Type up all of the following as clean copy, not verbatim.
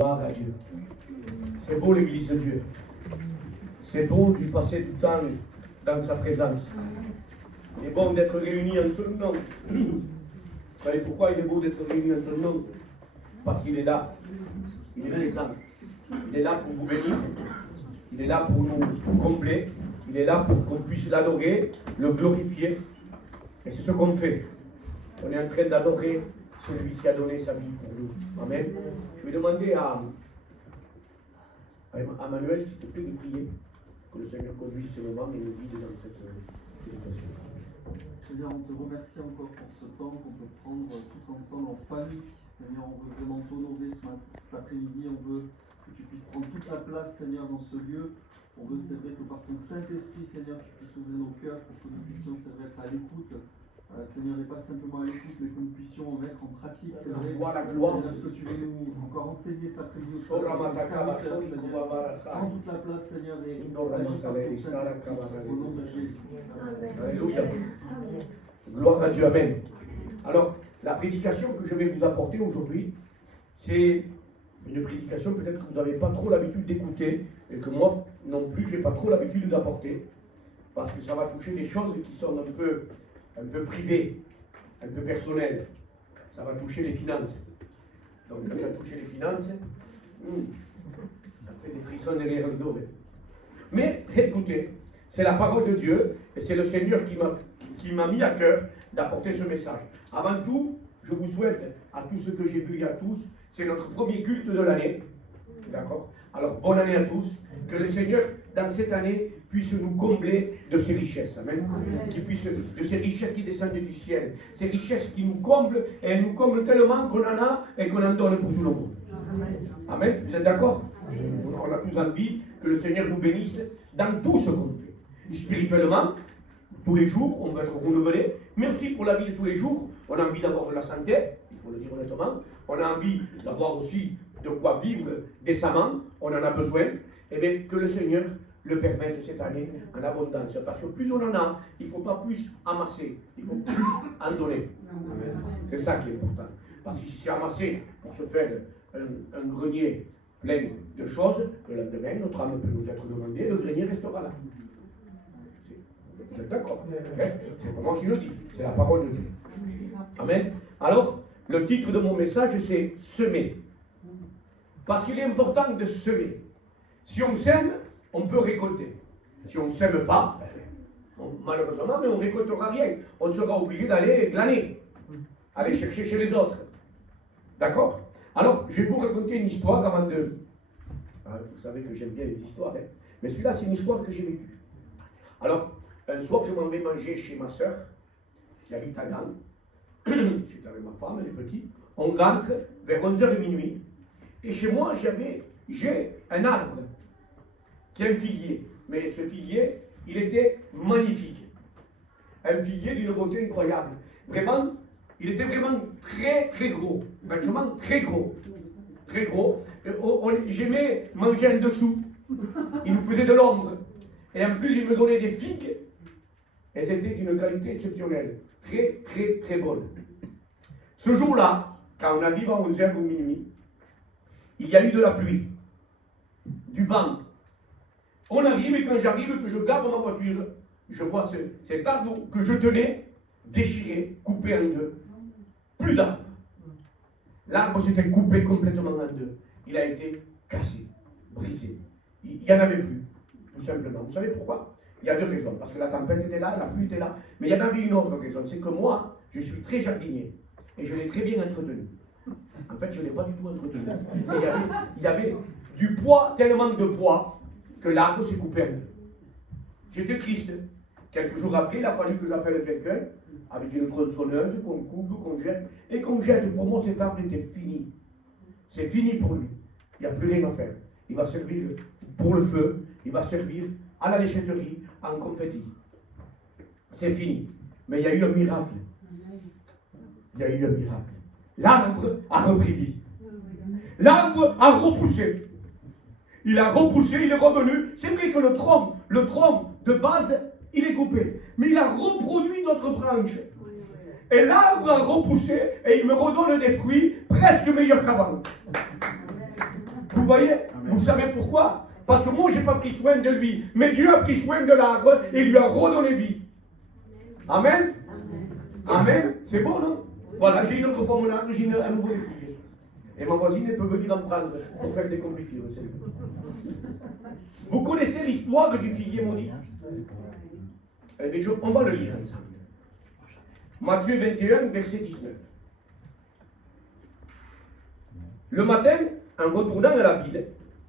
Gloire à Dieu. C'est beau l'église de Dieu. C'est beau de passer du temps dans sa présence. Il est bon d'être réunis en son nom. Vous savez pourquoi il est beau d'être réunis en son nom? Parce qu'il est là. Il est présent. Il est là pour vous bénir. Il est là pour nous combler. Il est là pour qu'on puisse l'adorer, le glorifier. Et c'est ce qu'on fait. On est en train d'adorer celui qui a donné sa vie pour nous. Amen. Je vais demander à Manuel, s'il te plaît, de prier, que le Seigneur conduise ce moment et nous guide dans cette situation. Seigneur, on te remercie encore pour ce temps qu'on peut prendre tous ensemble en famille. Seigneur, on veut vraiment t'honorer cet après-midi. On veut que tu puisses prendre toute la place, Seigneur, dans ce lieu. On veut, c'est vrai, que par ton Saint-Esprit, Seigneur, tu puisses ouvrir nos cœurs pour que nous puissions, c'est vrai, être à l'écoute. Seigneur, n'est pas simplement à l'écoute, mais que nous puissions mettre en pratique, c'est vrai, ce que tu veux nous encore enseigner cet après-midi au Seigneur. Prends toute la place, Seigneur, et agis par ton Saint-Esprit, au nom de Jésus. Alléluia. Gloire à Dieu, amen. Alors, la prédication que je vais vous apporter aujourd'hui, c'est une prédication peut-être que vous n'avez pas trop l'habitude d'écouter, et que moi non plus, je n'ai pas trop l'habitude d'apporter, parce que ça va toucher des choses qui sont un peu privées, un peu personnelles. Ça va toucher les finances. Donc, quand ça touche les finances, ça fait des frissons derrière le dos. Mais, écoutez, c'est la parole de Dieu, et c'est le Seigneur qui m'a mis à cœur d'apporter ce message. Avant tout, je vous souhaite à tous ceux que j'ai vus et à tous, c'est notre premier culte de l'année. D'accord? Alors, bonne année à tous. Que le Seigneur, dans cette année, puisse nous combler de ses richesses. Amen. Qu'il puisse, de ces richesses qui descendent du ciel. Ces richesses qui nous comblent, et elles nous comblent tellement qu'on en a et qu'on en donne pour tout le monde. Amen. Vous êtes d'accord? On a tous envie que le Seigneur nous bénisse dans tout ce qu'on fait. Spirituellement, tous les jours, on va être renouvelé, mais aussi pour la vie de tous les jours, on a envie d'avoir de la santé, il faut le dire honnêtement, on a envie d'avoir aussi de quoi vivre décemment, on en a besoin, et bien que le Seigneur le permette cette année en abondance, parce que plus on en a, il ne faut pas plus amasser, il faut plus en donner. C'est ça qui est important. Parce que si c'est amassé pour se faire un grenier plein de choses, le lendemain, notre âme peut nous être demandée, le grenier restera là. Vous êtes d'accord? C'est pas moi qui le dis, c'est la parole de Dieu. Amen. Alors, le titre de mon message, c'est semer. Parce qu'il est important de semer. Si on sème, on peut récolter. Si on ne sème pas, malheureusement, mais on ne récoltera rien. On sera obligé d'aller glaner, aller chercher chez les autres. D'accord? Alors, je vais vous raconter une histoire avant de... vous savez que j'aime bien les histoires, hein? Mais celui-là, c'est une histoire que j'ai vécue. Alors, un soir, je m'en vais manger chez ma soeur, qui habite à Gand. J'étais avec ma femme, elle est petite. On rentre vers 11h de minuit. Et chez moi, j'ai un arbre qui est un figuier. Mais ce figuier, il était magnifique. Un figuier d'une beauté incroyable. Vraiment, il était vraiment très, très gros. Franchement, très gros. Très gros. J'aimais manger en dessous. Il nous faisait de l'ombre. Et en plus, il me donnait des figues. Elles étaient d'une qualité exceptionnelle. Très, très, très bonne. Ce jour-là, quand on arrive à 11h ou minuit, il y a eu de la pluie, du vent. On arrive et quand j'arrive, que je garde ma voiture, je vois cet arbre que je tenais déchiré, coupé en deux. Plus d'arbre. L'arbre s'était coupé complètement en deux. Il a été cassé, brisé. Il n'y en avait plus, tout simplement. Vous savez pourquoi? Il y a deux raisons. Parce que la tempête était là, la pluie était là. Mais il y en avait une autre raison. C'est que moi, je suis très jardinier. Et je l'ai très bien entretenu. En fait, je ne l'ai pas du tout entretenu. Il y avait du poids, tellement de poids, que l'arbre s'est coupé en deux. J'étais triste. Quelques jours après, il a fallu que j'appelle quelqu'un, avec une tronçonneuse, qu'on coupe, qu'on jette. Et qu'on jette, pour moi, cet arbre était fini. C'est fini pour lui. Il n'y a plus rien à faire. Il va servir pour le feu. Il va servir à la déchetterie, en confetti. C'est fini. Mais il y a eu un miracle. Il y a eu un miracle. L'arbre a repris vie. L'arbre a repoussé. Il a repoussé, il est revenu. C'est vrai que le tronc de base, il est coupé. Mais il a reproduit d'autres branches. Et l'arbre a repoussé et il me redonne des fruits presque meilleurs qu'avant. voyez? Vous savez pourquoi? Parce que moi, je n'ai pas pris soin de lui, mais Dieu a pris soin de l'arbre et lui a redonné vie. Amen? Amen. C'est bon, non? Voilà, j'ai une autre fois mon arbre, j'ai un nouveau figuier. Et ma voisine, elle peut venir en prendre pour faire des confitures. Vous connaissez l'histoire du figuier maudit? On va le lire ensemble. Matthieu 21, verset 19. Le matin, en retournant à la ville,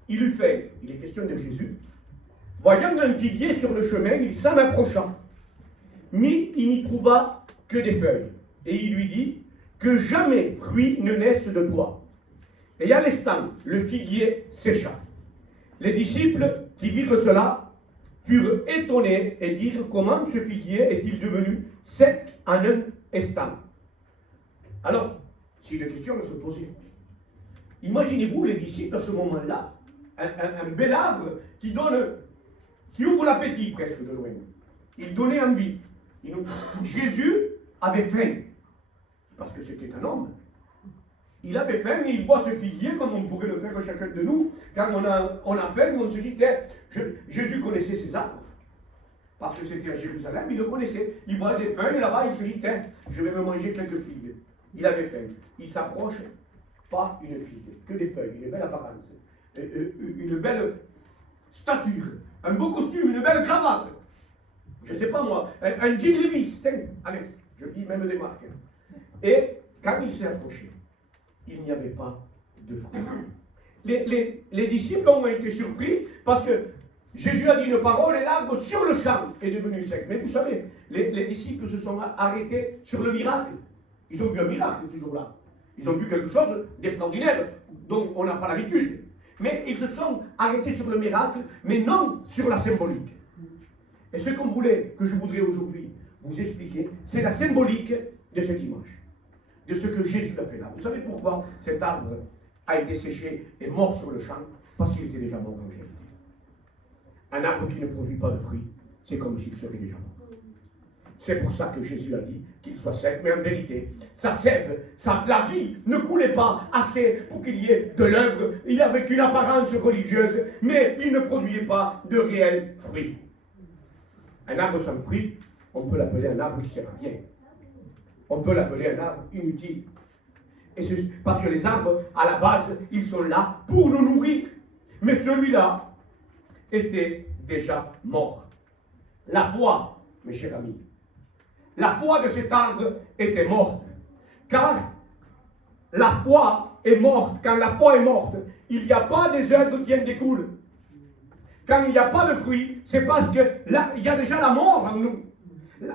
il eut faim. Il est question de Jésus. Voyant un figuier sur le chemin, il s'en approcha. Mais il n'y trouva que des feuilles. Et il lui dit, que jamais fruit ne naisse de toi. Et à l'instant, le figuier sécha. Les disciples qui virent cela furent étonnés et dirent, comment ce figuier est-il devenu sec en un instant? Alors, c'est une question à se poser. Imaginez-vous les disciples à ce moment-là, un bel arbre qui ouvre l'appétit presque de loin. Il donnait envie. Jésus avait faim, parce que c'était un homme. Il avait faim et il boit ce figuier comme on pourrait le faire chacun de nous. Quand on a faim, on se dit, Jésus connaissait ses arbres. Parce que c'était à Jérusalem, il le connaissait. Il voit des feuilles là-bas, il se dit, je vais me manger quelques figues. Il avait faim. Il s'approche, pas une figue, que des feuilles, une belle apparence, une belle stature, un beau costume, une belle cravate. Je ne sais pas moi, un jean Levi's, allez, je dis même des marques. Et quand il s'est approché, il n'y avait pas de fruits. Les disciples ont été surpris parce que Jésus a dit une parole et l'arbre sur le champ est devenu sec. Mais vous savez, les disciples se sont arrêtés sur le miracle. Ils ont vu un miracle ce jour-là. Ils ont vu quelque chose d'extraordinaire dont on n'a pas l'habitude. Mais ils se sont arrêtés sur le miracle, mais non sur la symbolique. Et ce que je voudrais aujourd'hui vous expliquer, c'est la symbolique de cette image, de ce que Jésus a fait là. Vous savez pourquoi cet arbre a été séché et mort sur le champ? Parce qu'il était déjà mort en réalité. Un arbre qui ne produit pas de fruits, c'est comme s'il serait déjà mort. C'est pour ça que Jésus a dit qu'il soit sec, mais en vérité, sa sève, la vie ne coulait pas assez pour qu'il y ait de l'œuvre. Il avait qu'une apparence religieuse, mais il ne produisait pas de réels fruits. Un arbre sans fruit, on peut l'appeler un arbre qui ne sert à rien. On peut l'appeler un arbre inutile. Et parce que les arbres, à la base, ils sont là pour nous nourrir. Mais celui-là était déjà mort. La foi, mes chers amis, la foi de cet arbre était morte. Car la foi est morte. Quand la foi est morte, il n'y a pas des œuvres qui en découlent. Quand il n'y a pas de fruits, c'est parce que là, il y a déjà la mort en nous.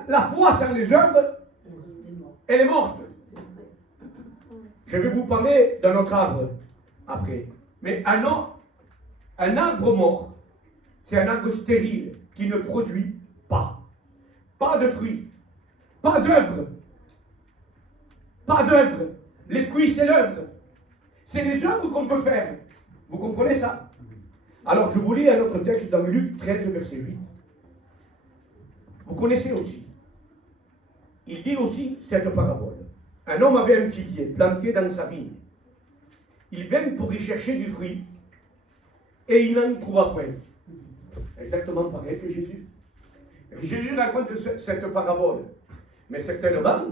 La foi sans les œuvres, elle est morte. Je vais vous parler d'un autre arbre après. Mais un arbre mort, c'est un arbre stérile qui ne produit pas. Pas de fruits. Pas d'œuvre. Pas d'œuvre. Les fruits, c'est l'œuvre. C'est les œuvres qu'on peut faire. Vous comprenez ça? Alors, je vous lis un autre texte dans Luc 13, verset 8. Vous connaissez aussi. Il dit aussi cette parabole. Un homme avait un figuier planté dans sa vigne. Il vint pour y chercher du fruit et il n'en trouva point. Exactement pareil que Jésus. Jésus raconte cette parabole, mais certainement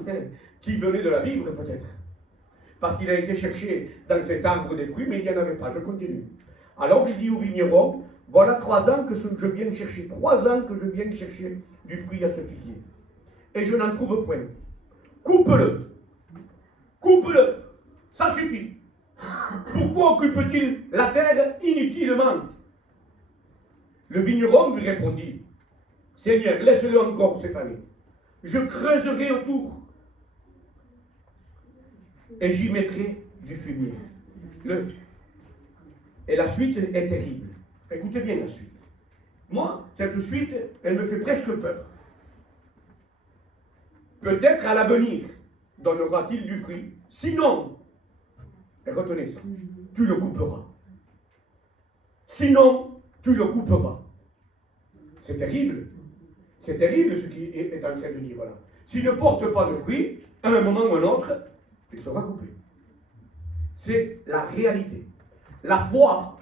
qui venait de la Bible peut-être. Parce qu'il a été cherché dans cet arbre des fruits, mais il n'y en avait pas. Je continue. Alors il dit au vigneron, voilà 3 ans que je viens chercher, 3 ans que je viens chercher du fruit à ce figuier. Et je n'en trouve point. Coupe-le. Coupe-le. Ça suffit. Pourquoi occupe-t-il la terre inutilement? Le vigneron lui répondit, Seigneur, laisse-le encore cette année. Je creuserai autour et j'y mettrai du fumier. Et la suite est terrible. Écoutez bien la suite. Moi, cette suite, elle me fait presque peur. Peut-être à l'avenir donnera-t-il du fruit. Sinon, et retenez ça, tu le couperas. Sinon, tu le couperas. C'est terrible. C'est terrible ce qui est en train de dire là. S'il ne porte pas de fruit, à un moment ou à un autre, il sera coupé. C'est la réalité. La foi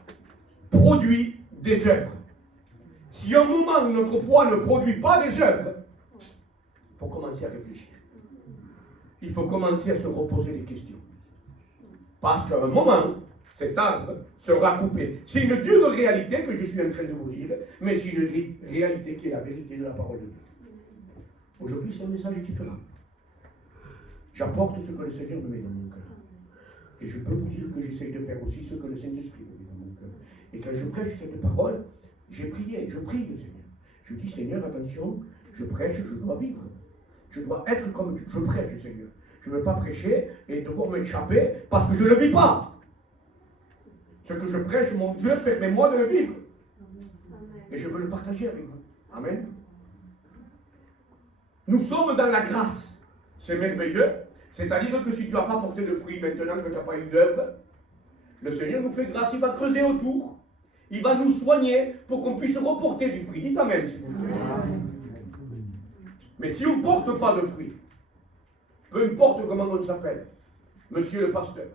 produit des œuvres. Si un moment notre foi ne produit pas des œuvres, il faut commencer à réfléchir. Il faut commencer à se reposer des questions. Parce qu'à un moment, cet arbre sera coupé. C'est une dure réalité que je suis en train de vous dire, mais c'est une réalité qui est la vérité de la parole de Dieu. Aujourd'hui, c'est un message différent. J'apporte ce que le Seigneur me met dans mon cœur. Et je peux vous dire que j'essaye de faire aussi ce que le Saint-Esprit me met dans mon cœur. Et quand je prêche cette parole, j'ai prié, je prie le Seigneur. Je dis, Seigneur, attention, je prêche, je dois vivre. Je dois être comme je prêche, Seigneur. Je ne veux pas prêcher et devoir m'échapper parce que je ne le vis pas. Ce que je prêche, mon Dieu, permet-moi de le vivre. Et je veux le partager avec vous. Amen. Nous sommes dans la grâce. C'est merveilleux. C'est-à-dire que si tu n'as pas porté de fruits maintenant que tu n'as pas eu d'œuvre, le Seigneur nous fait grâce, il va creuser autour. Il va nous soigner pour qu'on puisse reporter du fruit. Dites Amen, s'il vous plaît. Mais si on ne porte pas de fruits, peu importe comment on s'appelle, monsieur le pasteur,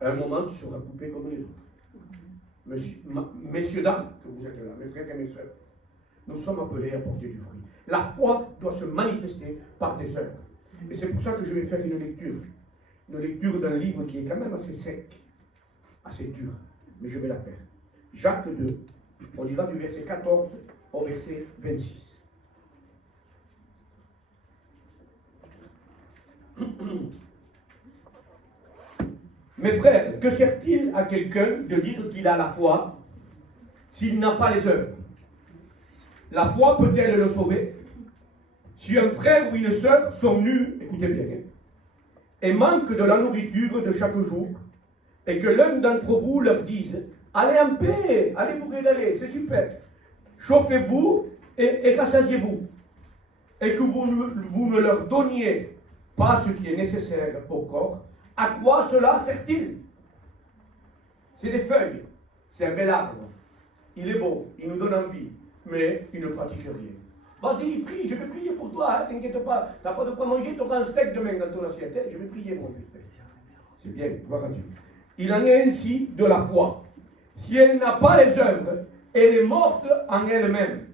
à un moment tu seras coupé comme les autres. Messieurs, dames, que vous êtes là, mes frères et mes sœurs, nous sommes appelés à porter du fruit. La foi doit se manifester par des œuvres. Et c'est pour ça que je vais faire une lecture d'un livre qui est quand même assez sec, assez dur, mais je vais la faire. Jacques 2, on y va du verset 14 au verset 26. Mes frères, que sert-il à quelqu'un de dire qu'il a la foi s'il n'a pas les œuvres? La foi peut-elle le sauver? Si un frère ou une sœur sont nus, écoutez bien, et manquent de la nourriture de chaque jour, et que l'un d'entre vous leur dise, allez en paix, allez vous régaler, c'est super, chauffez-vous et rassasiez-vous, et que vous ne leur donniez pas ce qui est nécessaire au corps, à quoi cela sert-il? C'est des feuilles, c'est un bel arbre, il est beau, il nous donne envie, mais il ne pratique rien. Vas-y, prie, je vais prier pour toi, hein, t'inquiète pas, t'as pas de quoi manger, tu auras un steak demain dans ton assiette, hein, je vais prier mon Dieu. C'est bien, gloire à Dieu. Il en est ainsi de la foi. Si elle n'a pas les œuvres, elle est morte en elle-même.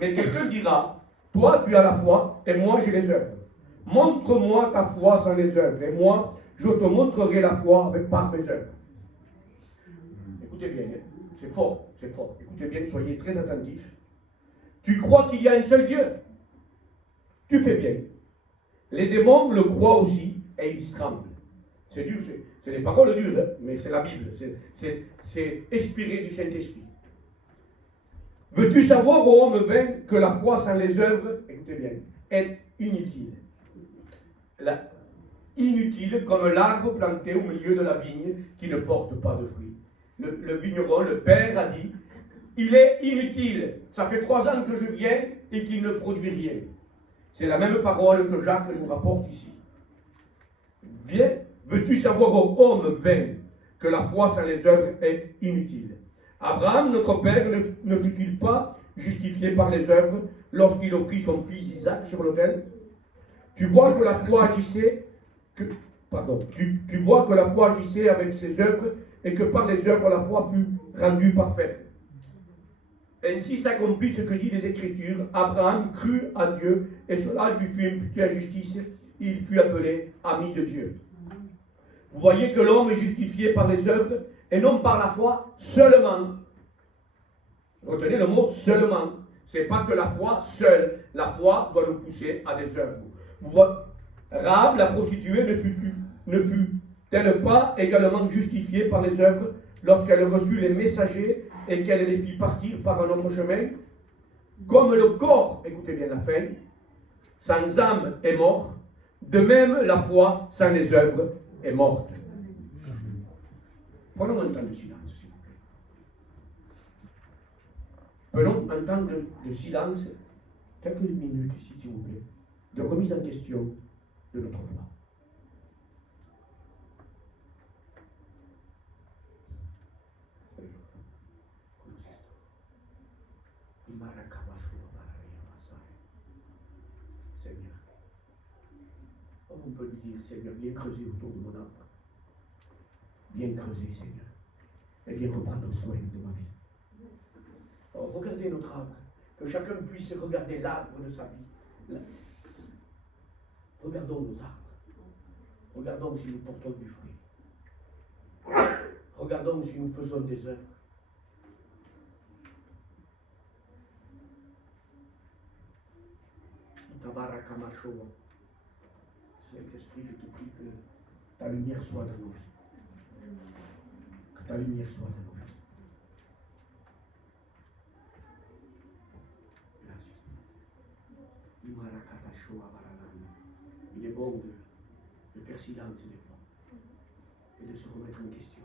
Mais quelqu'un dira, toi tu as la foi et moi j'ai les œuvres. Montre-moi ta foi sans les œuvres et moi je te montrerai la foi par mes œuvres. Écoutez bien, c'est fort, c'est fort. Écoutez bien, soyez très attentifs. Tu crois qu'il y a un seul Dieu? Tu fais bien. Les démons le croient aussi et ils tremblent. C'est dur, c'est des paroles dures, hein, mais c'est la Bible, c'est inspiré du Saint-Esprit. Veux-tu savoir, ô homme vain, que la foi sans les œuvres, écoutez bien, est inutile? Inutile comme l'arbre planté au milieu de la vigne qui ne porte pas de fruits. Le vigneron, le père a dit, il est inutile, ça fait 3 ans que je viens et qu'il ne produit rien. C'est la même parole que Jacques nous rapporte ici. Viens, veux-tu savoir, ô homme vain, que la foi sans les œuvres est inutile? Abraham, notre père, ne fut-il pas justifié par les œuvres lorsqu'il offrit son fils Isaac sur l'autel? Tu vois que la foi agissait tu vois que la foi agissait avec ses œuvres et que par les œuvres la foi fut rendue parfaite. Ainsi s'accomplit ce que dit les Écritures. Abraham crut à Dieu et cela lui fut imputé à justice. Il fut appelé ami de Dieu. Vous voyez que l'homme est justifié par les œuvres et non par la foi seulement. Retenez le mot seulement. Ce n'est pas que la foi seule. La foi doit nous pousser à des œuvres. Rahab, la prostituée, ne fut-elle pas également justifiée par les œuvres lorsqu'elle reçut les messagers et qu'elle les fit partir par un autre chemin? Comme le corps, écoutez bien la fin, sans âme est mort, de même la foi sans les œuvres est morte. Prenons un temps de silence, s'il vous plaît. Prenons un temps de silence, quelques minutes, s'il vous plaît, de remise en question de notre foi. Seigneur, on peut lui dire, Seigneur, viens creuser autour de mon âme. Viens creuser, Seigneur. Et viens reprendre soin de ma vie. Alors, regardez notre arbre, que chacun puisse regarder l'arbre de sa vie. Regardons nos arbres. Regardons si nous portons du fruit. Regardons si nous faisons des œuvres. Saint-Esprit, je te prie que ta lumière soit dans nos vies. Que ta lumière soit dans nos vies. Il est bon de faire silence des fois et de se remettre en question.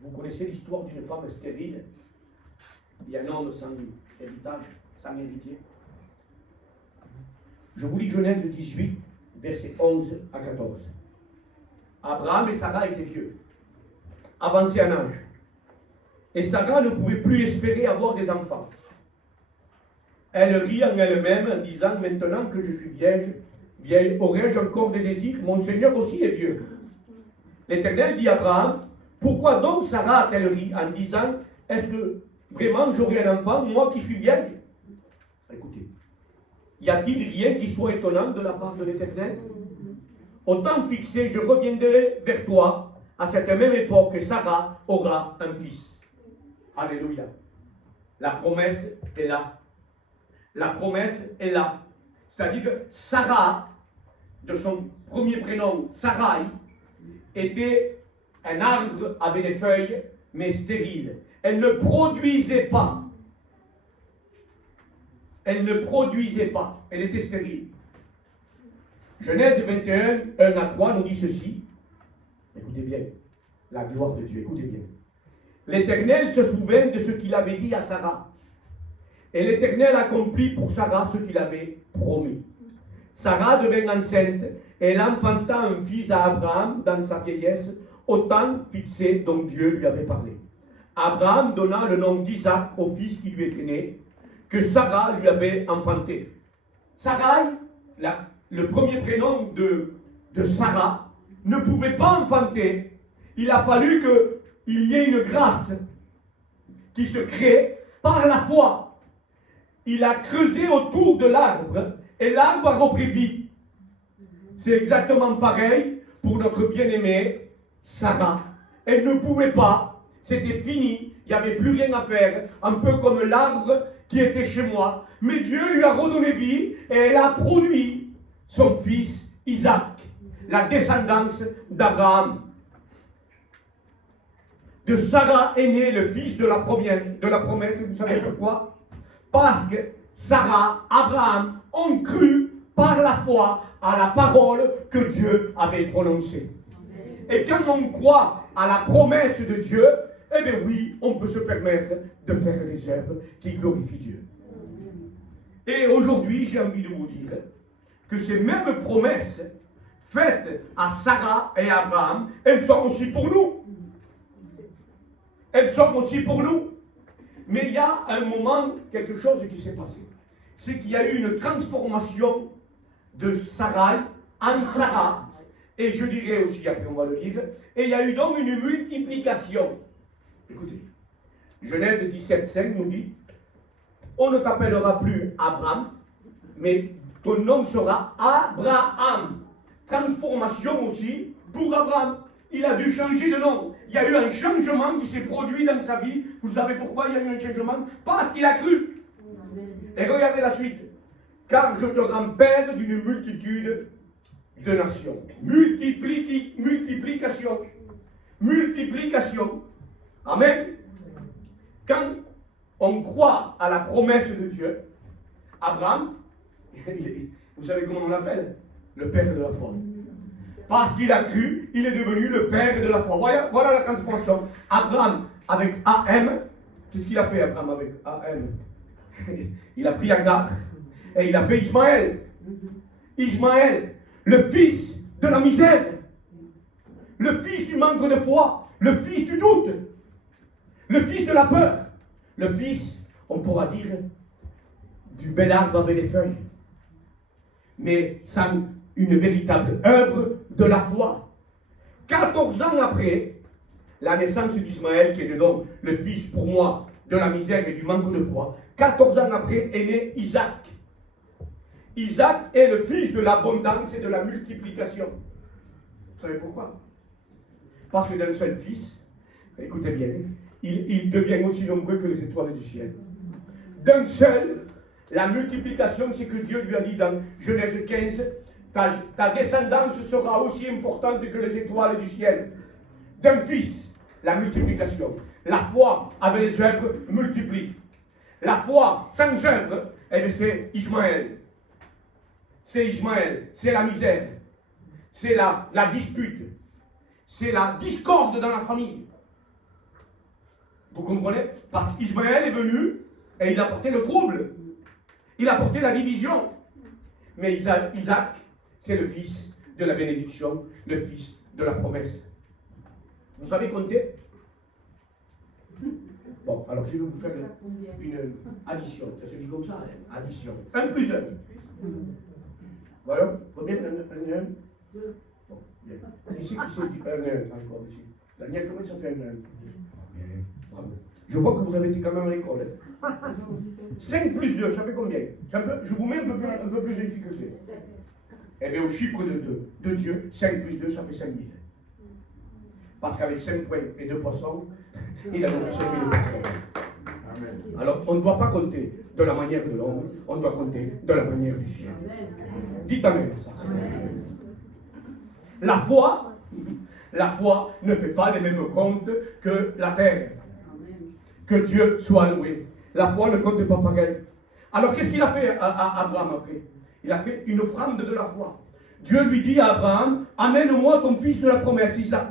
Vous connaissez l'histoire d'une femme stérile et un homme sans héritage, sans héritier. Je vous lis Genèse 18, versets 11 à 14. Abraham et Sarah étaient vieux, avancés en âge, et Sarah ne pouvait plus espérer avoir des enfants. Elle rit en elle-même en disant, maintenant que je suis vieille, aurais-je encore des désirs? Mon Seigneur aussi est vieux. L'Éternel dit à Abraham, pourquoi donc Sarah a-t-elle ri en disant, est-ce que vraiment j'aurai un enfant, moi qui suis vieille? Écoutez, y a-t-il rien qui soit étonnant de la part de l'Éternel? Au temps fixé, je reviendrai vers toi, à cette même époque, Sarah aura un fils. Alléluia. La promesse est là. La promesse est là. C'est-à-dire que Sarah, de son premier prénom, Sarai, était un arbre avec des feuilles, mais stérile. Elle ne produisait pas. Elle ne produisait pas. Elle était stérile. Genèse 21, 1 à 3 nous dit ceci. Écoutez bien. La gloire de Dieu. Écoutez bien. L'Éternel se souvint de ce qu'il avait dit à Sarah. Et l'Éternel accomplit pour Sarah ce qu'il avait promis. Sarah devint enceinte et elle enfanta un fils à Abraham dans sa vieillesse, au temps fixé dont Dieu lui avait parlé. Abraham donna le nom d'Isaac au fils qui lui était né, que Sarah lui avait enfanté. Sarai, le premier prénom de Sarah, ne pouvait pas enfanter. Il a fallu qu'il y ait une grâce qui se crée par la foi. Il a creusé autour de l'arbre et l'arbre a repris vie. C'est exactement pareil pour notre bien-aimée Sarah. Elle ne pouvait pas, c'était fini, il n'y avait plus rien à faire, un peu comme l'arbre qui était chez moi. Mais Dieu lui a redonné vie et elle a produit son fils Isaac, la descendance d'Abraham. De Sarah est né le fils de la promesse, vous savez pourquoi? Parce que Sarah, Abraham ont cru par la foi à la parole que Dieu avait prononcée. Et quand on croit à la promesse de Dieu, eh bien oui, on peut se permettre de faire des œuvres qui glorifient Dieu. Et aujourd'hui, j'ai envie de vous dire que ces mêmes promesses faites à Sarah et à Abraham, elles sont aussi pour nous. Elles sont aussi pour nous. Mais il y a un moment, quelque chose qui s'est passé. C'est qu'il y a eu une transformation de Sarai en Sarah. Et je dirais aussi, après on va le lire, et il y a eu donc une multiplication. Écoutez, Genèse 17,5 nous dit, on ne t'appellera plus Abraham, mais ton nom sera Abraham. Transformation aussi pour Abraham. Il a dû changer de nom. Il y a eu un changement qui s'est produit dans sa vie. Vous savez pourquoi il y a eu un changement? Parce qu'il a cru. Et regardez la suite. Car je te rends père d'une multitude de nations. Multiplication. Multiplication. Amen. Quand on croit à la promesse de Dieu, Abraham, vous savez comment on l'appelle? Le père de la foi. Parce qu'il a cru, il est devenu le père de la foi. Voilà la transformation. Abraham avec AM, qu'est-ce qu'il a fait Abraham avec AM? Il a pris Agar et il a fait Ismaël. Ismaël, le fils de la misère. le fils du manque de foi, le fils du doute, le fils de la peur, le fils, on pourra dire, du bel arbre avec des feuilles, mais sans une véritable œuvre de la foi. 14 ans après la naissance d'Ismaël, qui est donc le fils pour moi de la misère et du manque de foi, 14 ans après est né Isaac. Isaac est le fils de l'abondance et de la multiplication. Vous savez pourquoi? Parce que d'un seul fils, écoutez bien, il devient aussi nombreux que les étoiles du ciel. D'un seul, la multiplication, c'est que Dieu lui a dit dans Genèse 15, ta descendance sera aussi importante que les étoiles du ciel. D'un fils, la multiplication. La foi avec les œuvres multiplie. La foi sans œuvre, eh bien c'est Ismaël. C'est Ismaël, c'est la misère, c'est la dispute, c'est la discorde dans la famille. Vous comprenez? Parce qu'Ismaël est venu et il a porté le trouble, il a porté la division. Mais Isaac, c'est le fils de la bénédiction, le fils de la promesse. Vous savez compter? Bon, alors je vais vous faire une addition, ça se dit comme ça, hein? Addition. 1 plus 1. Voyons, combien? 1, 1. Bon, bien. Qui c'est qui dit 1, 1 encore ici? Daniel, comment ça fait 1, 1? Bien, bravo. Je vois que vous avez été quand même à l'école. Hein? 5 plus 2, ça fait combien? Je vous mets un peu plus de difficulté. Eh bien, au chiffre de Dieu, 5 plus 2, ça fait 5000. Parce qu'avec 5 points et 2 poissons, il a donné 5000 poissons. Alors, on ne doit pas compter de la manière de l'homme, on doit compter de la manière du ciel. Dites amen ça. La foi ne fait pas les mêmes comptes que la terre. Que Dieu soit loué. La foi ne compte pas pareil. Alors, qu'est-ce qu'il a fait à Abraham après? Il a fait une offrande de la foi. Dieu lui dit à Abraham, amène-moi ton fils de la promesse, Isaac.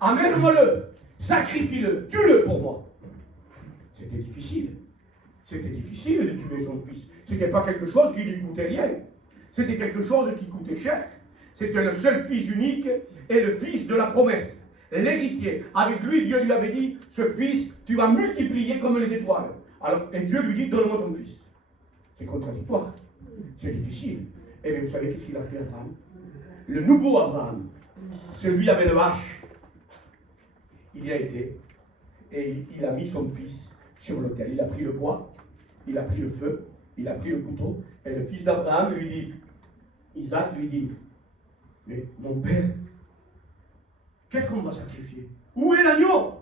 Amène-moi-le, sacrifie-le, tue-le pour moi. C'était difficile. C'était difficile de tuer son fils. Ce n'était pas quelque chose qui lui coûtait rien. C'était quelque chose qui coûtait cher. C'était le seul fils unique et le fils de la promesse. L'héritier. Avec lui, Dieu lui avait dit, ce fils, tu vas multiplier comme les étoiles. Alors, et Dieu lui dit, donne-moi ton fils. C'est contradictoire. C'est difficile. Et bien, vous savez qu'est-ce qu'il a fait Abraham? Le nouveau Abraham, celui avec le hache, il y a été et il a mis son fils sur l'autel. Il a pris le bois, il a pris le feu, il a pris le couteau, et le fils d'Abraham lui dit, Isaac lui dit, mais mon père, qu'est-ce qu'on va sacrifier? Où est l'agneau?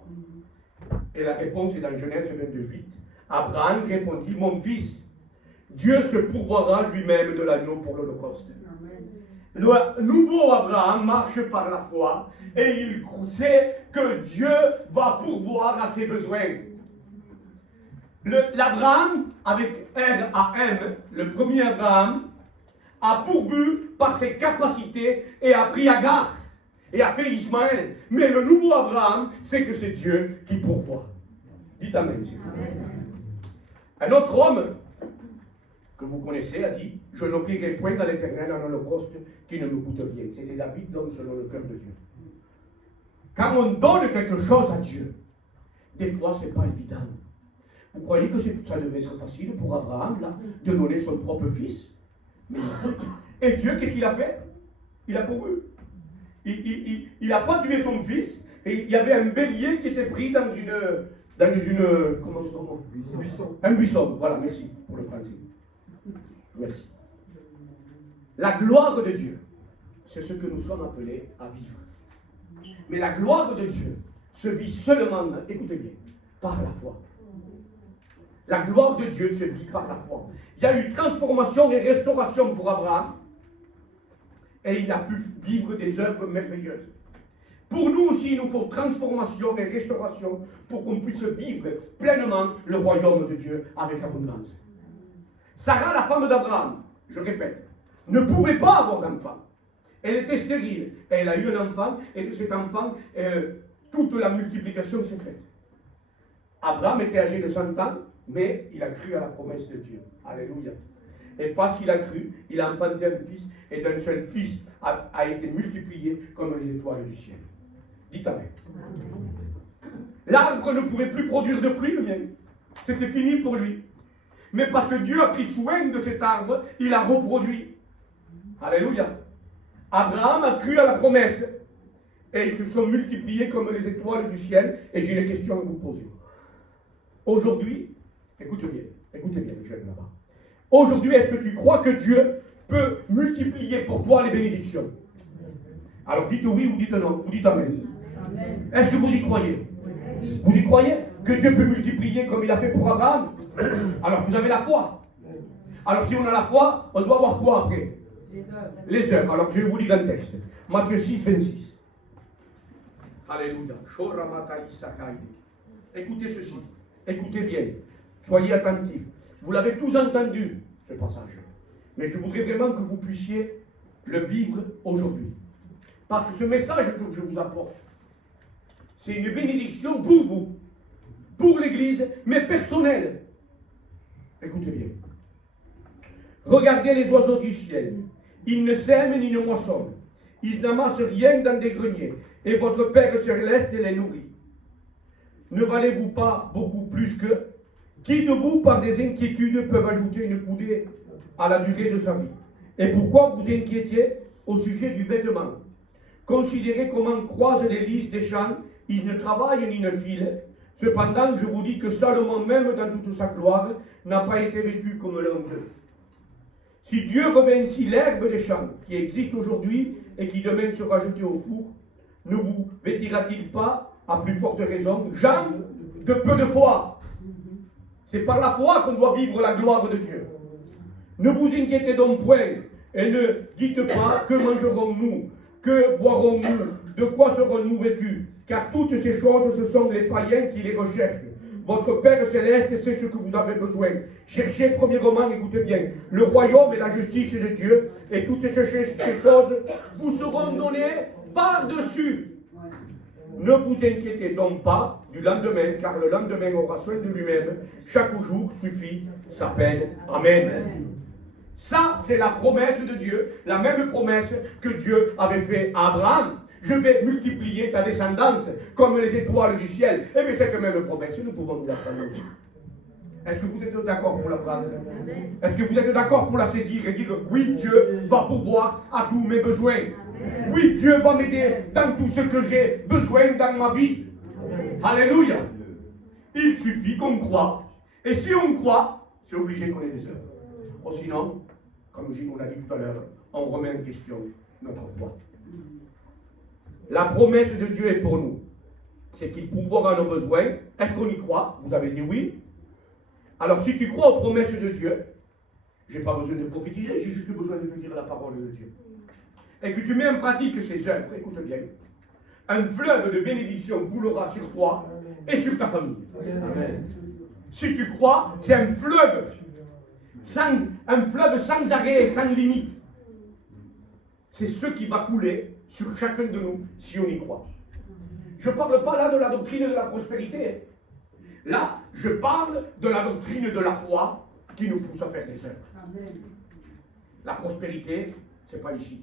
Et la réponse est dans Genèse 22:8. Abraham répondit, mon fils, Dieu se pourvoira lui-même de l'agneau pour l'Holocauste. Le nouveau Abraham marche par la foi et il sait que Dieu va pourvoir à ses besoins. L'Abraham, avec R-A-M, le premier Abraham, a pourvu par ses capacités et a pris Agar et a fait Ismaël. Mais le nouveau Abraham sait que c'est Dieu qui pourvoit. Dites amen, s'il vous plaît. Un autre homme que vous connaissez a dit, je n'offrirai point à l'Éternel un holocauste qui ne me coûte rien. C'était David, l'homme selon le cœur de Dieu. Quand on donne quelque chose à Dieu, des fois c'est pas évident. Vous croyez que ça devait être facile pour Abraham, là, de donner son propre fils? Mais et Dieu, qu'est-ce qu'il a fait? Il a pourvu. Il n'a pas tué son fils, et il y avait un bélier qui était pris dans une comment se dit? Buisson. Un buisson, voilà, merci pour le français. Merci. La gloire de Dieu, c'est ce que nous sommes appelés à vivre. Mais la gloire de Dieu se vit seulement, écoutez bien, par la foi. La gloire de Dieu se vit par la foi. Il y a eu transformation et restauration pour Abraham, et il a pu vivre des œuvres merveilleuses. Pour nous aussi, il nous faut transformation et restauration pour qu'on puisse vivre pleinement le royaume de Dieu avec abondance. Sarah, la femme d'Abraham, je répète, ne pouvait pas avoir d'enfant. Elle était stérile. Elle a eu un enfant, et de cet enfant, toute la multiplication s'est faite. Abraham était âgé de 100 ans, mais il a cru à la promesse de Dieu. Alléluia. Et parce qu'il a cru, il a enfanté un fils, et d'un seul fils a été multiplié comme les étoiles du ciel. Dites Amen. L'arbre ne pouvait plus produire de fruits, le mien. C'était fini pour lui. Mais parce que Dieu a pris soin de cet arbre, il a reproduit. Alléluia. Abraham a cru à la promesse. Et ils se sont multipliés comme les étoiles du ciel. Et j'ai une question à vous poser. Aujourd'hui, écoutez bien les jeunes là-bas. Aujourd'hui, est-ce que tu crois que Dieu peut multiplier pour toi les bénédictions? Alors dites oui ou dites non, vous dites Amen. Amen. Est-ce que vous y croyez? Oui. Vous y croyez que Dieu peut multiplier comme il a fait pour Abraham? Alors vous avez la foi. Alors si on a la foi, on doit avoir quoi après? Les œuvres. Alors je vais vous lire un texte. Matthieu 6, 26. Alléluia. Écoutez ceci. Écoutez bien. Soyez attentifs. Vous l'avez tous entendu, ce passage. Mais je voudrais vraiment que vous puissiez le vivre aujourd'hui. Parce que ce message que je vous apporte, c'est une bénédiction pour vous, pour l'Église, mais personnelle. Écoutez bien. Regardez les oiseaux du ciel. Ils ne sèment ni ne moissonnent. Ils n'amassent rien dans des greniers. Et votre Père céleste les nourrit. Ne valez-vous pas beaucoup plus que qui de vous, par des inquiétudes, peuvent ajouter une coudée à la durée de sa vie? Et pourquoi vous inquiétiez au sujet du vêtement? Considérez comment croisent les lys des champs. Ils ne travaillent ni ne filent. Cependant, je vous dis que Salomon, même dans toute sa gloire, n'a pas été vêtu comme l'un d'eux. Si Dieu revêt ainsi l'herbe des champs, qui existe aujourd'hui et qui demain sera jetée au four, ne vous vêtira-t-il pas, à plus forte raison, gens de peu de foi? C'est par la foi qu'on doit vivre la gloire de Dieu. Ne vous inquiétez donc point, et ne dites pas que mangerons-nous, que boirons-nous, de quoi serons-nous vêtus, car toutes ces choses, ce sont les païens qui les recherchent. Votre Père céleste sait ce que vous avez besoin. Cherchez premièrement, écoutez bien, le royaume et la justice de Dieu, et toutes ces choses vous seront données par-dessus. Ne vous inquiétez donc pas du lendemain, car le lendemain aura soin de lui-même. Chaque jour suffit sa peine. Amen. Ça, c'est la promesse de Dieu, la même promesse que Dieu avait fait à Abraham. Je vais multiplier ta descendance comme les étoiles du ciel. Et bien cette même promesse, nous pouvons nous la prendre aussi. Est-ce que vous êtes d'accord pour la prendre? Est-ce que vous êtes d'accord pour la saisir et dire oui, Dieu va pourvoir à tous mes besoins? Oui, Dieu va m'aider dans tout ce que j'ai besoin dans ma vie. Alléluia. Il suffit qu'on croit. Et si on croit, c'est obligé qu'on ait des œuvres. Ou sinon, comme on l'a dit tout à l'heure, on remet en question notre foi. La promesse de Dieu est pour nous. C'est qu'il pourvoira nos besoins. Est-ce qu'on y croit? Vous avez dit oui. Alors si tu crois aux promesses de Dieu, je n'ai pas besoin de prophétiser, j'ai juste besoin de te dire la parole de Dieu. Et que tu mets en pratique ces œuvres, écoute bien, un fleuve de bénédiction coulera sur toi et sur ta famille. Amen. Si tu crois, c'est un fleuve sans arrêt et sans limite. C'est ce qui va couler sur chacun de nous si on y croit. Je ne parle pas là de la doctrine de la prospérité. Là, je parle de la doctrine de la foi qui nous pousse à faire des œuvres. La prospérité, ce n'est pas ici.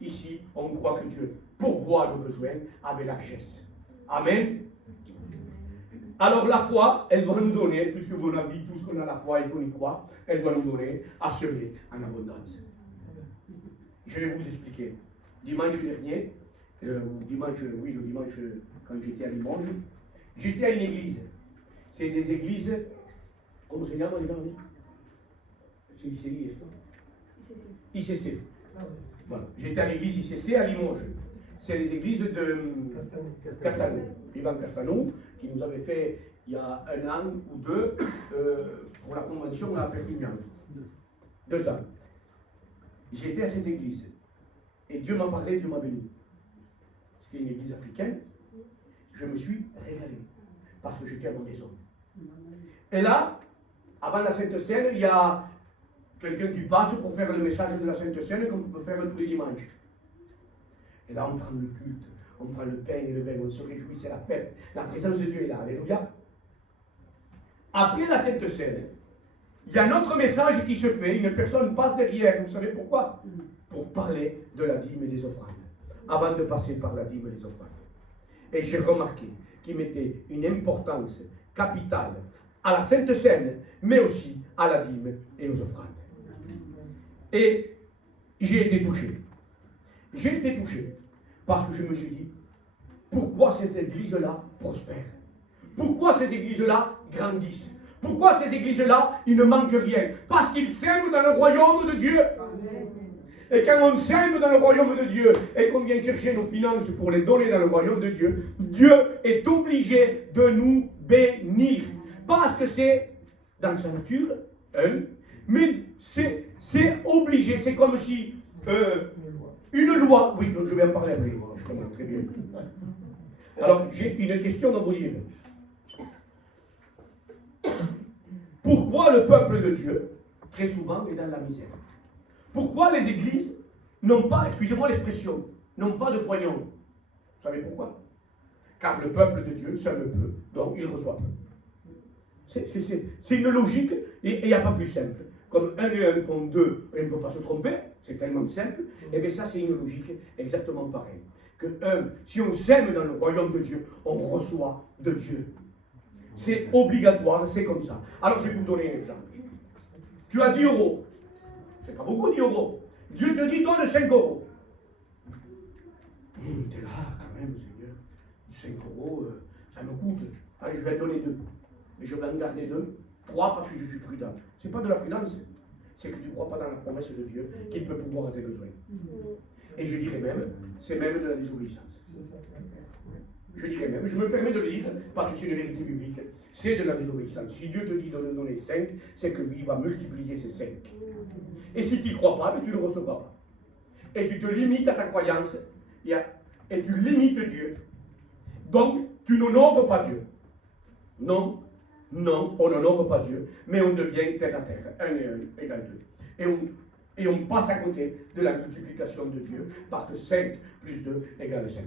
Ici, on croit que Dieu pourvoit nos besoins avec largesse. Amen. Alors la foi, elle va nous donner, puisque vous avez dit tous qu'on a la foi et qu'on y croit, elle va nous donner à semer en abondance. Je vais vous expliquer. Dimanche dernier, le dimanche quand j'étais à Limoges, j'étais à une église. C'est des églises, comment c'est les gens? C'est ICI, est-ce que ICC. Voilà. J'étais à l'église ICC à Limoges. C'est les églises de Castanou, Ivan Castanou, qui nous avait fait il y a 1 an ou 2 pour la convention à Perpignan. 2 ans. J'étais à cette église. Et Dieu m'a parlé, Dieu m'a béni. C'était une église africaine. Je me suis régalé. Parce que j'étais à ma maison. Et là, avant la Sainte Seine, il y a quelqu'un qui passe pour faire le message de la Sainte Seine comme on peut faire tous les dimanches. Et là, on prend le culte, on prend le pain et le vin, on se réjouit, c'est la fête. La présence de Dieu est là. Alléluia. Après la Sainte Seine, il y a un autre message qui se fait, une personne passe derrière, vous savez pourquoi? Pour parler de la dîme et des offrandes, avant de passer par la dîme et les offrandes. Et j'ai remarqué qu'il mettait une importance capitale à la Sainte Seine, mais aussi à la dîme et aux offrandes. Et j'ai été touché. J'ai été touché parce que je me suis dit, pourquoi ces églises-là prospèrent? Pourquoi ces églises-là grandissent? Pourquoi ces églises-là, il ne manque rien? Parce qu'ils sèment dans le royaume de Dieu. Et quand on sème dans le royaume de Dieu et qu'on vient chercher nos finances pour les donner dans le royaume de Dieu, Dieu est obligé de nous bénir. Parce que c'est dans sa nature, mais c'est obligé. C'est comme si une loi, oui, je vais en parler après, je comprends très bien. Alors, j'ai une question à vous dire. Pourquoi le peuple de Dieu, très souvent, est dans la misère? Pourquoi les églises n'ont pas, excusez-moi l'expression, n'ont pas de poignons? Vous savez pourquoi? Car le peuple de Dieu sème peu, donc il reçoit peu. C'est une logique, et il n'y a pas plus simple. Comme 1 et 1 font 2, et on ne peut pas se tromper, c'est tellement simple, et bien ça c'est une logique exactement pareille. Que si on sème dans le royaume de Dieu, on reçoit de Dieu. C'est obligatoire, c'est comme ça. Alors je vais vous donner un exemple. Tu as 10 euros. C'est pas beaucoup 10 euros. Dieu te dit donne 5 euros. T'es là quand même, Seigneur. 5 euros, ça me coûte. Allez, je vais te donner 2. Mais je vais en garder 2. 3 parce que je suis prudent. C'est pas de la prudence. C'est que tu ne crois pas dans la promesse de Dieu qu'il peut pouvoir à tes besoins. Et je dirais même, c'est même de la désobéissance. Je dirais même, je me permets de le dire, parce que c'est une vérité biblique, c'est de la désobéissance. Si Dieu te dit de donner 5, c'est que lui va multiplier ces 5. Et si tu n'y crois pas, mais tu ne le recevras pas. Et tu te limites à ta croyance, et tu limites Dieu. Donc, tu n'honores pas Dieu. Non, non, on n'honore pas Dieu, mais on devient terre à terre. 1 et 1 égale 2. Et on passe à côté de la multiplication de Dieu, parce que 5 plus 2 égale 5 000.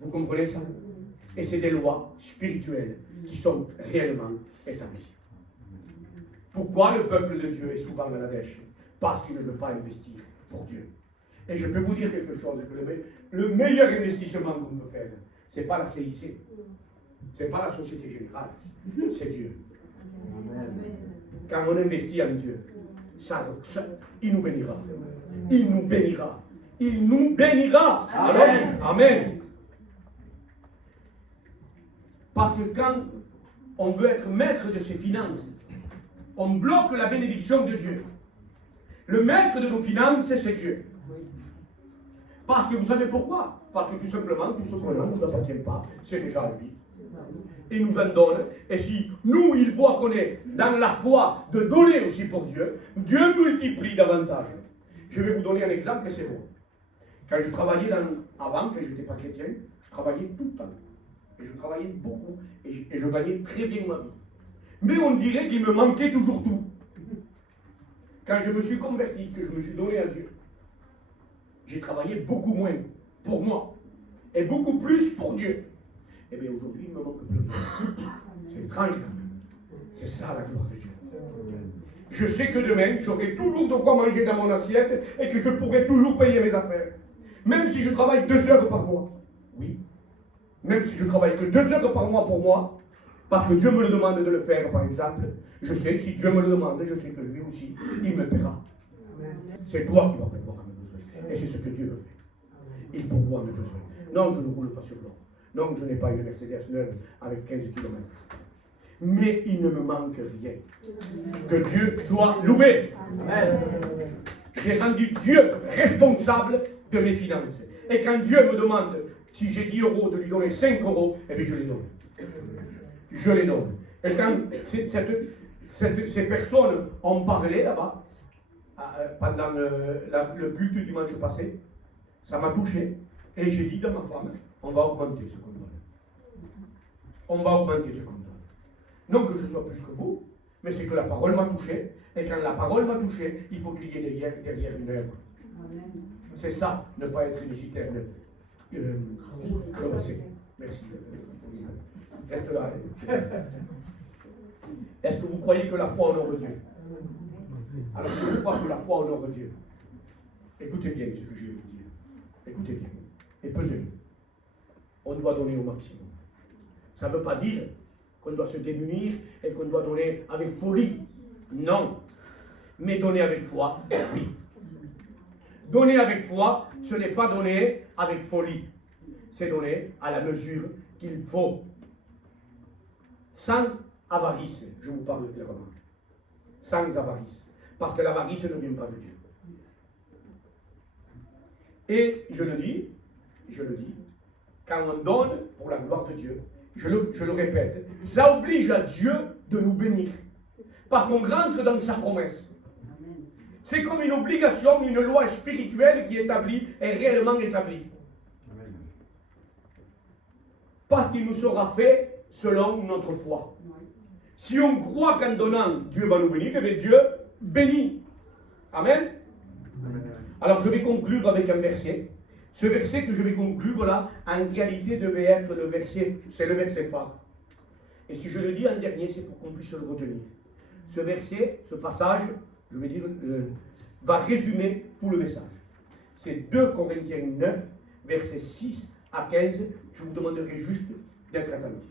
Vous comprenez ça? Et c'est des lois spirituelles qui sont réellement établies. Pourquoi le peuple de Dieu est souvent à la dèche? Parce qu'il ne veut pas investir pour Dieu. Et je peux vous dire quelque chose, que le meilleur investissement qu'on peut faire, ce n'est pas la CIC, ce n'est pas la Société Générale, c'est Dieu. Quand on investit en Dieu, il nous bénira. Il nous bénira. Il nous bénira. Amen. Amen. Parce que quand on veut être maître de ses finances, on bloque la bénédiction de Dieu. Le maître de nos finances, c'est Dieu. Parce que vous savez pourquoi? Parce que tout simplement, tout ce qu'on a ne nous appartient pas. C'est déjà à lui. Il nous en donne. Et si nous, il voit qu'on est dans la foi de donner aussi pour Dieu, Dieu multiplie davantage. Je vais vous donner un exemple et c'est bon. Quand je travaillais avant, quand je n'étais pas chrétien, je travaillais tout le temps. Et je travaillais beaucoup. Et je gagnais très bien ma vie. Mais on dirait qu'il me manquait toujours tout. Quand je me suis converti, que je me suis donné à Dieu, j'ai travaillé beaucoup moins pour moi. Et beaucoup plus pour Dieu. Eh bien aujourd'hui, il ne me manque plus rien. C'est étrange quand même. C'est ça la gloire de Dieu. Je sais que demain, j'aurai toujours de quoi manger dans mon assiette et que je pourrai toujours payer mes affaires. Même si je travaille 2 heures par mois. Oui. Même si je travaille que 2 heures par mois pour moi, parce que Dieu me le demande de le faire, par exemple, je sais que si Dieu me le demande, je sais que lui aussi, il me paiera. C'est toi qui vas pourvoir à mes besoins. Et c'est ce que Dieu veut faire. Il pourvoit à mes besoins. Non, je ne roule pas sur l'or. Non, je n'ai pas une Mercedes neuve avec 15 km. Mais il ne me manque rien. Que Dieu soit loué. Amen. J'ai rendu Dieu responsable de mes finances. Et quand Dieu me demande, si j'ai 10 euros, de lui donner 5 euros, eh bien je les donne. Je les donne. Et quand ces personnes ont parlé là-bas, pendant le culte du dimanche passé, ça m'a touché. Et j'ai dit à ma femme, on va augmenter ce qu'on donne. On va augmenter ce qu'on donne. Non que je sois plus que vous, mais c'est que la parole m'a touché. Et quand la parole m'a touché, il faut qu'il y ait derrière une œuvre. C'est ça, ne pas être une citerne crevassée. Merci. Reste là. Est-ce que vous croyez croyez que la foi honore Dieu? Alors je crois que la foi honore Dieu. Écoutez bien ce que je vais vous dire. Écoutez bien. Et pesez-le. On doit donner au maximum. Ça ne veut pas dire qu'on doit se démunir et qu'on doit donner avec folie. Non. Mais donner avec foi, oui. Donner avec foi, ce n'est pas donner avec folie. C'est donner à la mesure qu'il faut. Sans avarice, je vous parle clairement. Sans avarice. Parce que l'avarice ne vient pas de Dieu. Et je le dis, quand on donne pour la gloire de Dieu, je le répète, ça oblige à Dieu de nous bénir. Parce qu'on rentre dans sa promesse. C'est comme une obligation, une loi spirituelle qui est établie, est réellement établie. Parce qu'il nous sera fait selon notre foi. Si on croit qu'en donnant, Dieu va nous bénir, eh bien Dieu bénit. Amen. Alors je vais conclure avec un verset. Ce verset que je vais conclure là, en réalité devait être le verset, c'est le verset phare. Et si je le dis en dernier, c'est pour qu'on puisse le retenir. Ce verset, ce passage, je vais dire, va résumer tout le message. C'est 2 Corinthiens 9, versets 6 à 15. Je vous demanderai juste d'être attentif.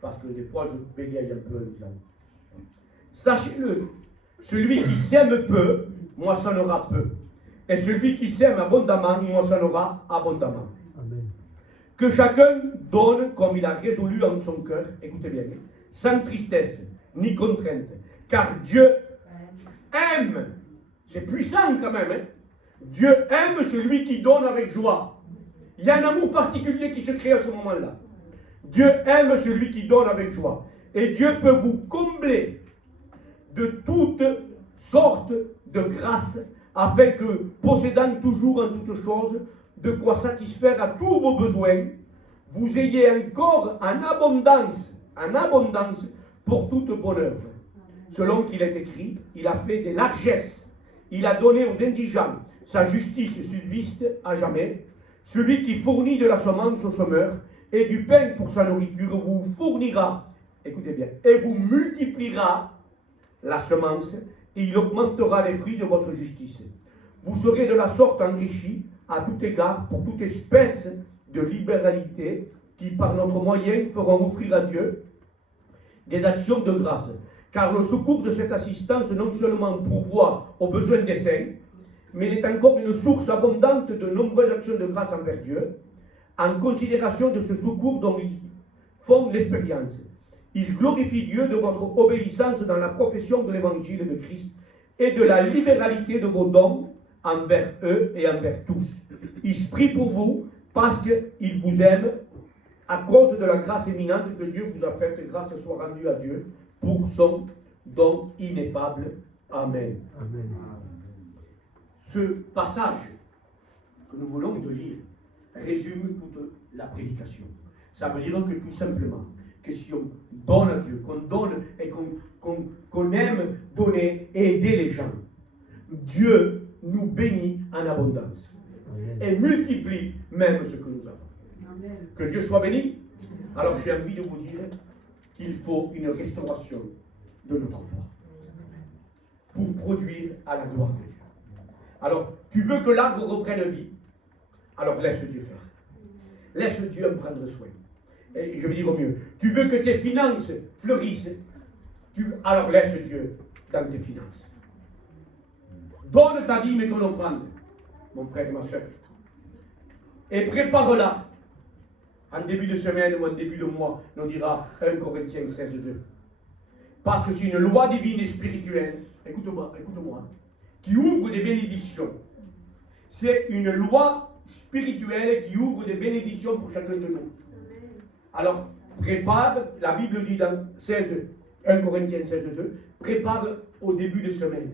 Parce que des fois, je bégaye un peu en disant. Sachez-le, celui qui sème peu, moissonnera peu. Et celui qui sème abondamment, moissonnera abondamment. Amen. Que chacun donne comme il a résolu en son cœur, écoutez bien, sans tristesse ni contrainte, car Dieu aime, c'est puissant quand même, hein? Dieu aime celui qui donne avec joie. Il y a un amour particulier qui se crée à ce moment-là. Dieu aime celui qui donne avec joie. Et Dieu peut vous combler de toutes sortes de grâces, afin que, possédant toujours en toutes choses, de quoi satisfaire à tous vos besoins, vous ayez encore en abondance pour toute bonne œuvre. Selon qu'il est écrit, il a fait des largesses, il a donné aux indigents, sa justice subsiste à jamais. Celui qui fournit de la semence au semeur et du pain pour sa nourriture vous fournira, écoutez bien, et vous multipliera la semence, et il augmentera les fruits de votre justice. Vous serez de la sorte enrichis à tout égard pour toute espèce de libéralité qui, par notre moyen, feront offrir à Dieu des actions de grâce. Car le secours de cette assistance non seulement pourvoit aux besoins des saints, mais il est encore une source abondante de nombreuses actions de grâce envers Dieu, en considération de ce secours dont ils font l'expérience. Ils glorifient Dieu de votre obéissance dans la profession de l'évangile de Christ et de la libéralité de vos dons envers eux et envers tous. Ils prient pour vous parce qu'ils vous aiment à cause de la grâce éminente que Dieu vous a faite. Grâce soit rendue à Dieu pour son don ineffable. Amen. Amen. Ce passage que nous venons de lire résume toute la prédication. Ça veut dire que tout simplement, que si on donne à Dieu, qu'on donne et qu'on aime donner et aider les gens, Dieu nous bénit en abondance. Amen. Et multiplie même ce que nous avons. Amen. Que Dieu soit béni. Alors j'ai envie de vous dire qu'il faut une restauration de notre foi pour produire à la gloire de Dieu. Alors, tu veux que l'arbre reprenne vie? Alors laisse Dieu faire. Laisse Dieu en prendre soin. Et je vais dire au mieux, tu veux que tes finances fleurissent? Alors laisse Dieu dans tes finances. Donne ta dîme et ton offrande, mon frère et ma soeur. Et prépare-la. En début de semaine ou en début de mois, on dira 1 Corinthiens 16:2. Parce que c'est une loi divine et spirituelle, écoute-moi, qui ouvre des bénédictions. C'est une loi spirituelle qui ouvre des bénédictions pour chacun de nous. Alors, prépare, la Bible dit dans 1 Corinthiens 16:2, prépare au début de semaine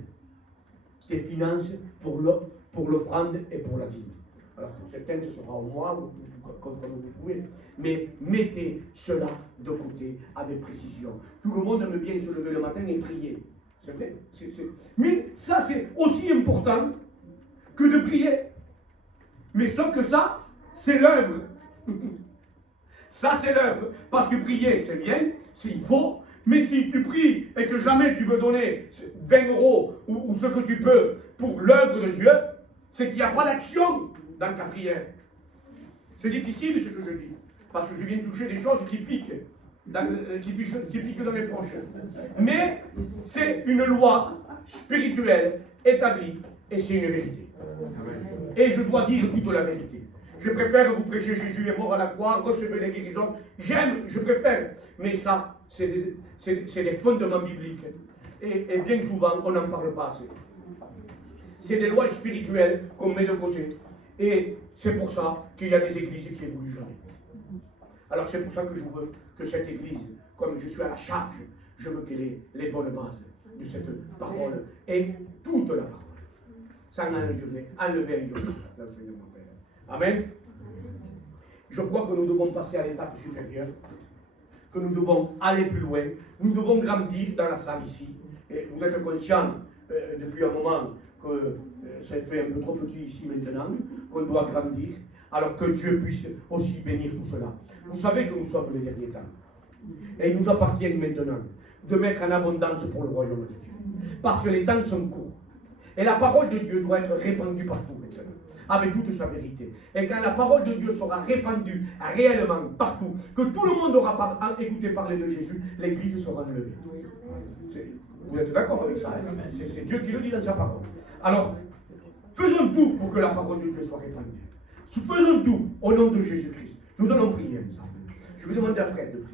tes finances pour l'offrande et pour la dîme. Alors pour certains, ce sera au mois, comme vous pouvez, mais mettez cela de côté avec précision. Tout le monde aime bien se lever le matin et prier. C'est vrai. Mais ça, c'est aussi important que de prier. Mais sauf que ça, c'est l'œuvre. Ça, c'est l'œuvre. Parce que prier, c'est bien, il faut, Mais si tu pries et que jamais tu veux donner 20 euros ou ce que tu peux pour l'œuvre de Dieu, c'est qu'il n'y a pas d'action dans ta prière. C'est difficile ce que je dis, parce que je viens de toucher des choses qui piquent, qui piquent dans les poches. Mais c'est une loi spirituelle établie et c'est une vérité. Et je dois dire toute la vérité. Je préfère vous prêcher Jésus est mort à la croix, recevez les guérisons. J'aime, je préfère. Mais ça, c'est des fondements bibliques. Et bien souvent, on n'en parle pas assez. C'est des lois spirituelles qu'on met de côté. Et c'est pour ça qu'il y a des églises qui évoluent jamais. Alors c'est pour ça que je veux que cette église, comme je suis à la charge, je veux qu'elle ait les bonnes bases de cette parole et toute la parole. Sans enlever un jour. Amen. Je crois que nous devons passer à l'étape supérieure, que nous devons aller plus loin, nous devons grandir dans la salle ici. Et vous êtes conscients depuis un moment que ça fait un peu trop petit ici maintenant, qu'on doit grandir, alors que Dieu puisse aussi bénir tout cela. Vous savez que nous sommes les derniers temps. Et il nous appartient maintenant de mettre en abondance pour le royaume de Dieu. Parce que les temps sont courts. Et la parole de Dieu doit être répandue partout maintenant, avec toute sa vérité. Et quand la parole de Dieu sera répandue réellement partout, que tout le monde aura écouté parler de Jésus, l'Église sera enlevée. Vous êtes d'accord avec ça, hein? C'est Dieu qui le dit dans sa parole. Alors, faisons tout pour que la parole de Dieu soit répandue. Faisons tout au nom de Jésus-Christ. Nous allons prier ensemble. Je vais demander à Fred de prier.